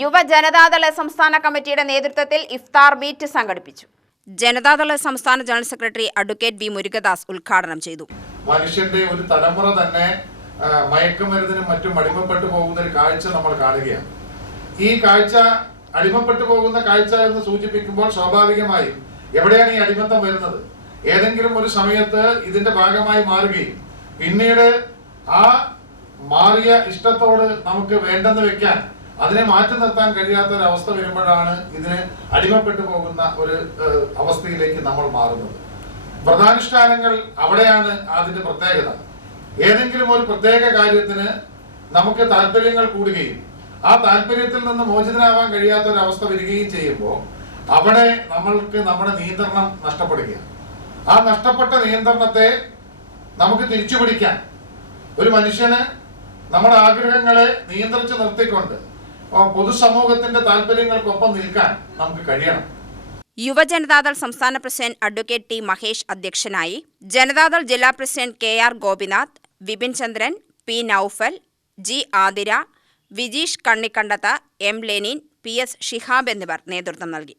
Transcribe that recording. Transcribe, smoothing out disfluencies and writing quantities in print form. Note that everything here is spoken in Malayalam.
യുവജനതാദള സംസ്ഥാന കമ്മിറ്റിയുടെ നേതൃത്വത്തിൽ ഇഫ്താർ മീറ്റ് സംഘടിപ്പിച്ചു. ജനതാദള സംസ്ഥാന general secretary advocate V Murugadas ഉദ്ഘാടനം ചെയ്തു. മനുഷ്യന്റെ ഒരു തലമുറ തന്നെ മയക്കുമരുന്നിനും മറ്റും അടിമപ്പെട്ടു പോകുന്ന ഒരു കാഴ്ച നമ്മൾ കാണുകയാണ്. ഈ കാഴ്ച അടിമപ്പെട്ടു പോകുന്ന കാഴ്ച എന്ന് സൂചിപ്പിക്കുമ്പോൾ സ്വാഭാവികമായും എവിടെയാണ് ഈ അടിമത്തം വരുന്നത്? ഏതെങ്കിലും ഒരു സമയത്ത് ഇതിന്റെ ഭാഗമായി മാറുകയും പിന്നീട് ആ മാറിയ ഇഷ്ടത്തോട് നമുക്ക് വേണ്ടെന്ന് വെക്കാൻ, അതിനെ മാറ്റി നിർത്താൻ കഴിയാത്ത ഒരു അവസ്ഥ വരുമ്പോഴാണ് ഇതിന് അടിമപ്പെട്ടു പോകുന്ന ഒരു അവസ്ഥയിലേക്ക് നമ്മൾ മാറുന്നത്. വ്രതാനുഷ്ഠാനങ്ങൾ അവിടെയാണ് അതിന്റെ പ്രത്യേകത. ഏതെങ്കിലും ഒരു പ്രത്യേക കാര്യത്തിന് നമുക്ക് താല്പര്യങ്ങൾ കൂടുകയും ആ താല്പര്യത്തിൽ നിന്ന് മോചിതനാവാൻ കഴിയാത്ത ഒരു അവസ്ഥ വരികയും ചെയ്യുമ്പോൾ അവിടെ നമ്മൾക്ക് നമ്മുടെ നിയന്ത്രണം നഷ്ടപ്പെടുകയാണ്. ആ നഷ്ടപ്പെട്ട നിയന്ത്രണത്തെ നമുക്ക് തിരിച്ചു പിടിക്കാൻ ഒരു മനുഷ്യന് നമ്മുടെ ആഗ്രഹങ്ങളെ നിയന്ത്രിച്ച് നിർത്തിക്കൊണ്ട് പൊതുസമൂഹത്തിന്റെ താല്പര്യങ്ങൾക്കൊപ്പം നിൽക്കാൻ നമുക്ക് കഴിയണം. യുവജനതാദൾ സംസ്ഥാന പ്രസിഡന്റ് അഡ്വക്കേറ്റ് ടി മഹേഷ് അധ്യക്ഷനായി. ജനതാദൾ ജില്ലാ president K R. Gopinath, Vipin Chandran, P. Naufal, G. Athira, Vijeesh Kannikkandath, M. Lenin, P. S. Shihab എന്നിവർ നേതൃത്വം നൽകി.